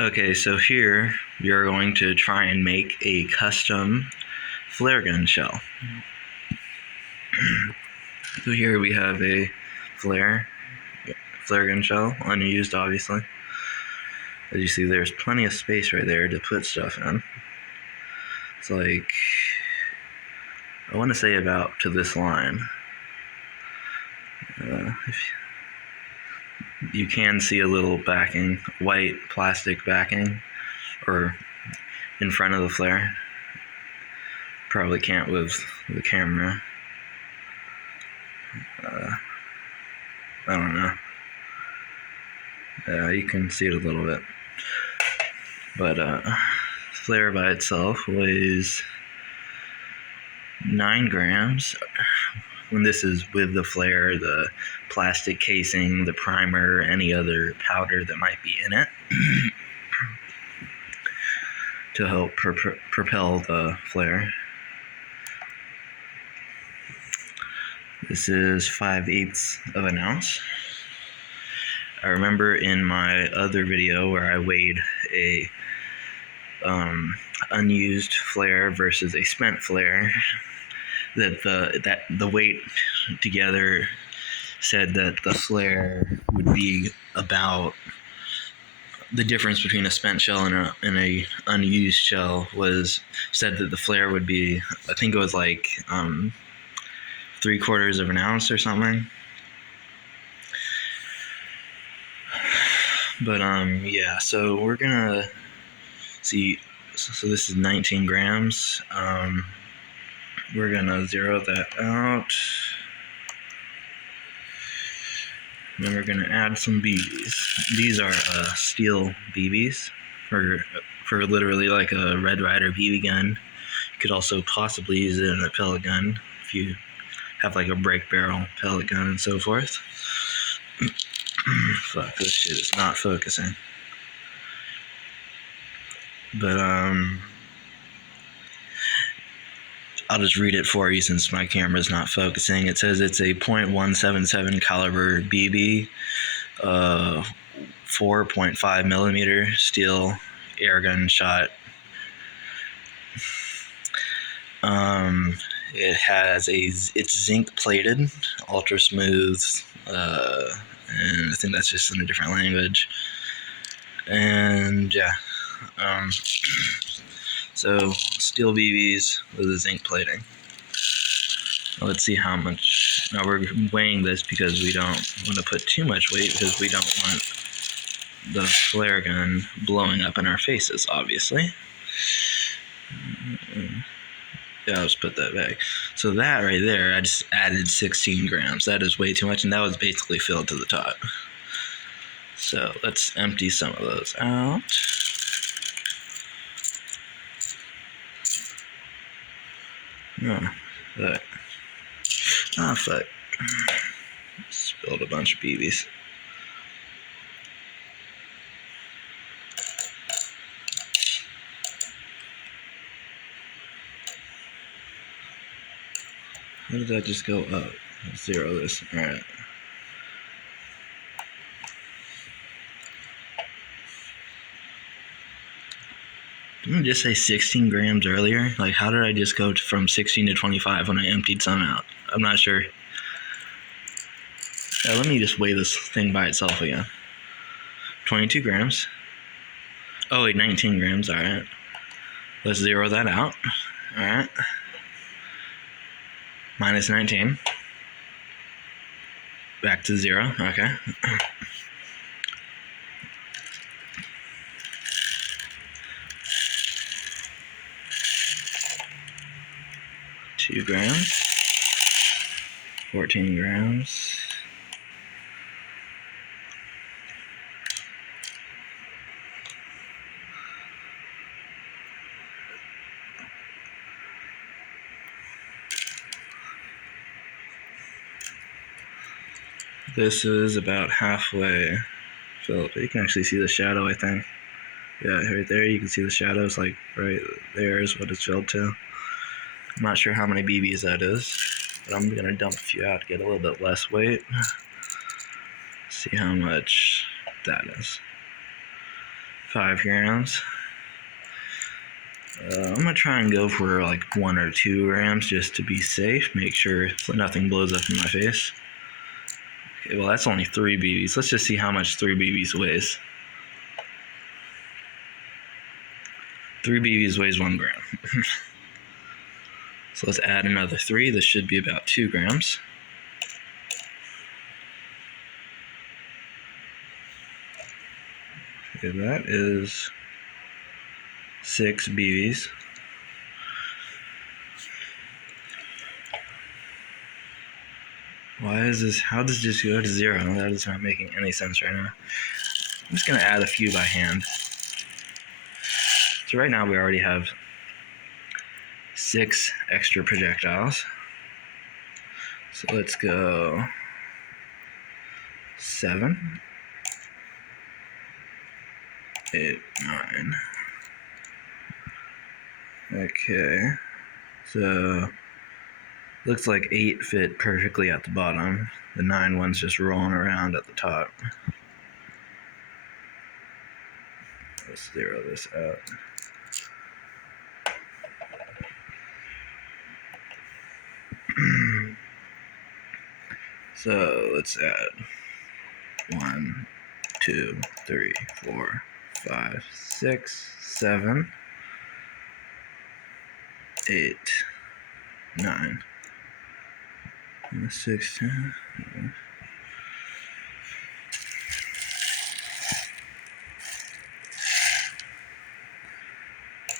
Okay, so here we are going to try and make a custom flare gun shell. So here we have a flare gun shell, unused obviously. As you see, there's plenty of space right there to put stuff in. It's like, I want to say about to this line. You can see a little backing, white plastic backing, or in front of the flare. Probably can't with the camera. I don't know. You can see it a little bit. But flare by itself weighs 9 grams. When this is with the flare, the plastic casing, the primer, any other powder that might be in it to help propel the flare. This is 5/8 of an ounce. I remember in my other video where I weighed a unused flare versus a spent flare, that the weight together said that the flare would be about, the difference between a spent shell and a unused shell was said that the flare would be, I think it was like 3/4 of an ounce or something. But yeah, so we're gonna see. So this is 19 grams. We're gonna zero that out. Then we're gonna add some BBs. These are steel BBs for literally like a Red Ryder BB gun. You could also possibly use it in a pellet gun if you have like a break barrel pellet gun and so forth. Fuck, this shit is not focusing. But I'll just read it for you since my camera's not focusing. It says it's a .177 caliber BB, 4.5 millimeter steel airgun shot. It's zinc plated, ultra smooth, and I think that's just in a different language. And yeah, so steel BBs with a zinc plating. Let's see how much. Now we're weighing this because we don't want to put too much weight, because we don't want the flare gun blowing up in our faces, obviously. Yeah, let's put that back. So that right there, I just added 16 grams. That is way too much, and that was basically filled to the top. So let's empty some of those out. Oh, fuck. Spilled a bunch of BBs. How did that just go up? Let's zero this. Alright. Didn't I just say 16 grams earlier? Like, how did I just go from 16 to 25 when I emptied some out? I'm not sure. Let me just weigh this thing by itself again. 22 grams. Oh wait, 19 grams, alright. Let's zero that out. Alright. Minus 19. Back to 0, okay. Two grams. 14 grams. This is about halfway filled. You can actually see the shadow, I think. Yeah, right there you can see the shadows, like right there is what it's filled to. I'm not sure how many BBs that is, but I'm gonna dump a few out to get a little bit less weight. See how much that is. 5 grams. I'm going to try and go for like 1 or 2 grams just to be safe. Make sure nothing blows up in my face. Okay, well, that's only 3 BBs. Let's just see how much 3 BBs weighs. 3 BBs weighs 1 gram. So let's add another 3. This should be about 2 grams. Okay, that is 6 BBs. Why is this? How does this go to 0? That is not making any sense right now. I'm just going to add a few by hand. So right now we already have 6 extra projectiles. So let's go 7, 8, 9. Okay, so looks like 8 fit perfectly at the bottom. The 9 one's just rolling around at the top. Let's zero this out. So let's add 1, 2, 3, 4, 5, 6, 7, 8, 9, 16.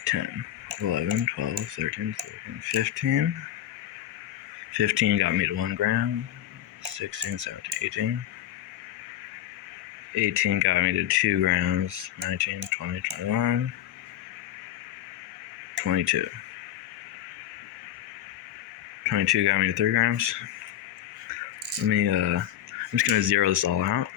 10, 11, 12, 13, 14, 15. 15 got me to 1 gram. 16, 17, 18. 18 got me to 2 grams. 19, 20, 21. 22. 22 got me to 3 grams. I'm just going to zero this all out.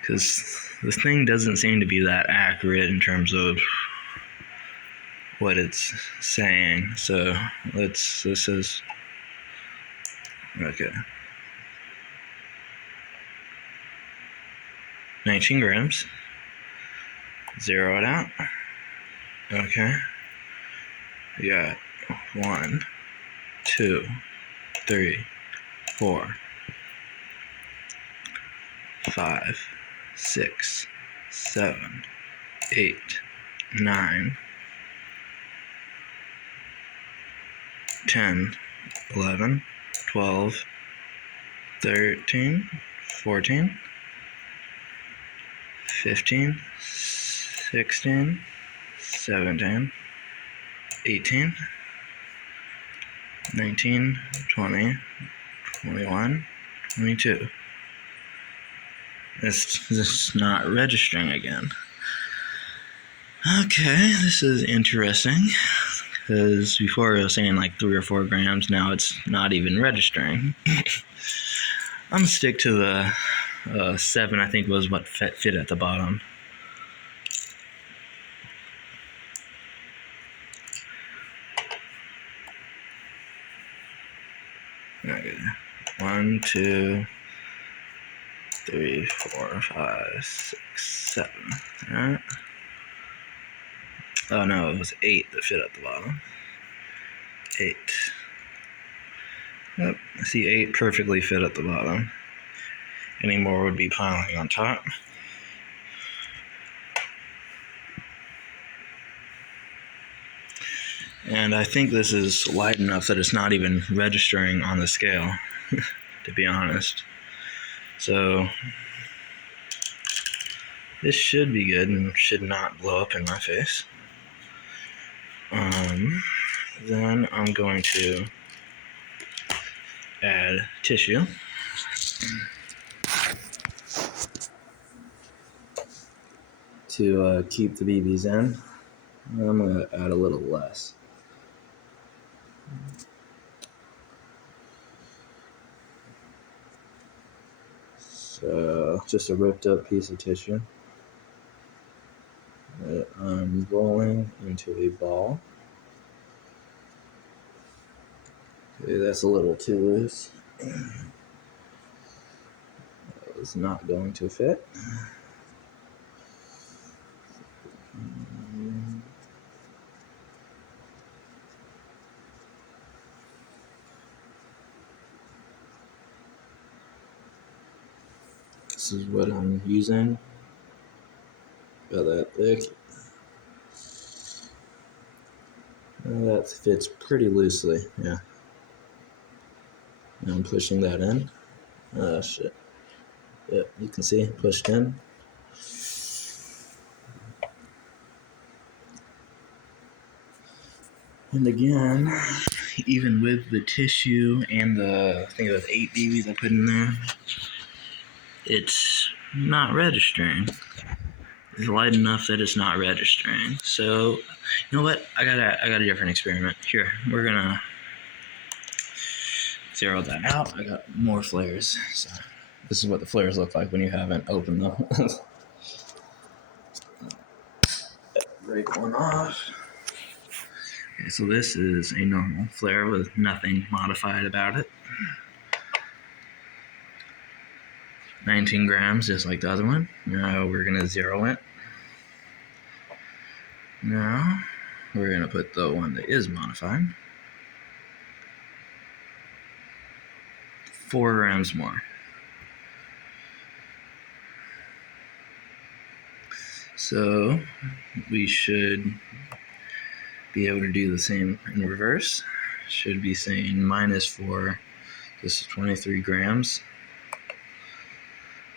Because this thing doesn't seem to be that accurate in terms of what it's saying. So this is, okay. 19 grams. Zero it out. Okay. We got 1, 2, 3, 4, 5, 6, 7, 8, 9, 10, 11, 12, 13, 14, 15, 16, 17, 18, 19, 20, 21, 22. It's just not registering again. Okay, this is interesting. Because before I was saying like 3 or 4 grams, now it's not even registering. I'm gonna stick to the 7, I think was what fit at the bottom. Okay. 1, 2, 3, 4, 5, 6, 7. Alright. Oh no, it was 8 that fit at the bottom. 8. Yep, I see 8 perfectly fit at the bottom. Any more would be piling on top. And I think this is light enough that it's not even registering on the scale, to be honest. So this should be good and should not blow up in my face. Then I'm going to add tissue. To keep the BBs in. I'm going to add a little less. So just a ripped up piece of tissue that I'm rolling into a ball. Okay, that's a little too loose. is not going to fit. This is what I'm using. About that thick. That fits pretty loosely, yeah. Now I'm pushing that in. Shit. Yep, you can see, pushed in. And again, even with the tissue and the, I think it was 8 BBs I put in there, it's not registering. It's light enough that it's not registering. So, you know what? I got a different experiment. Here, we're gonna zero that out. I got more flares. So this is what the flares look like when you haven't opened them. Break one off. Okay, so this is a normal flare with nothing modified about it. 19 grams, just like the other one. Now we're gonna zero it. Now we're gonna put the one that is modified. 4 grams more. So we should be able to do the same in reverse. Should be saying -4. This is 23 grams.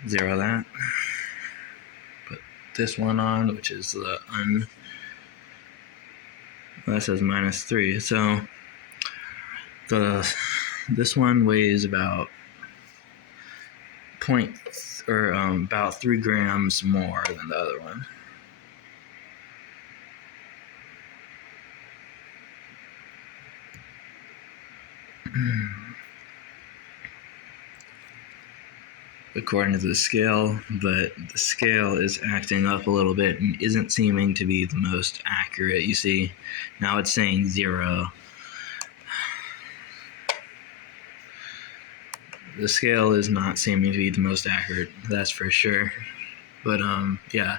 Zero that. Put this one on, which is the that says -3. So this one weighs about about 3 grams more than the other one. According to the scale, but the scale is acting up a little bit and isn't seeming to be the most accurate. You see, now it's saying 0. The scale is not seeming to be the most accurate, that's for sure. But yeah,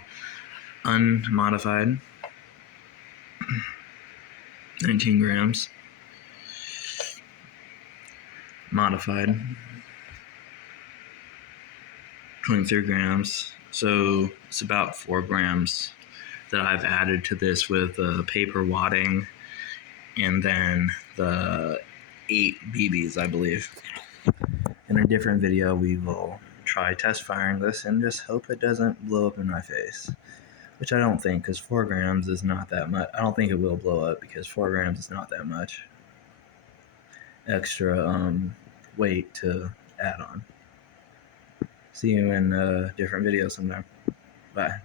unmodified, 19 grams. Modified, 23 grams. So it's about 4 grams that I've added to this with paper wadding and then the 8 BBs, I believe. In a different video, we will try test firing this and just hope it doesn't blow up in my face. Which I don't think, because 4 grams is not that much. I don't think it will blow up because 4 grams is not that much extra weight to add on. See you in a different video sometime. Bye.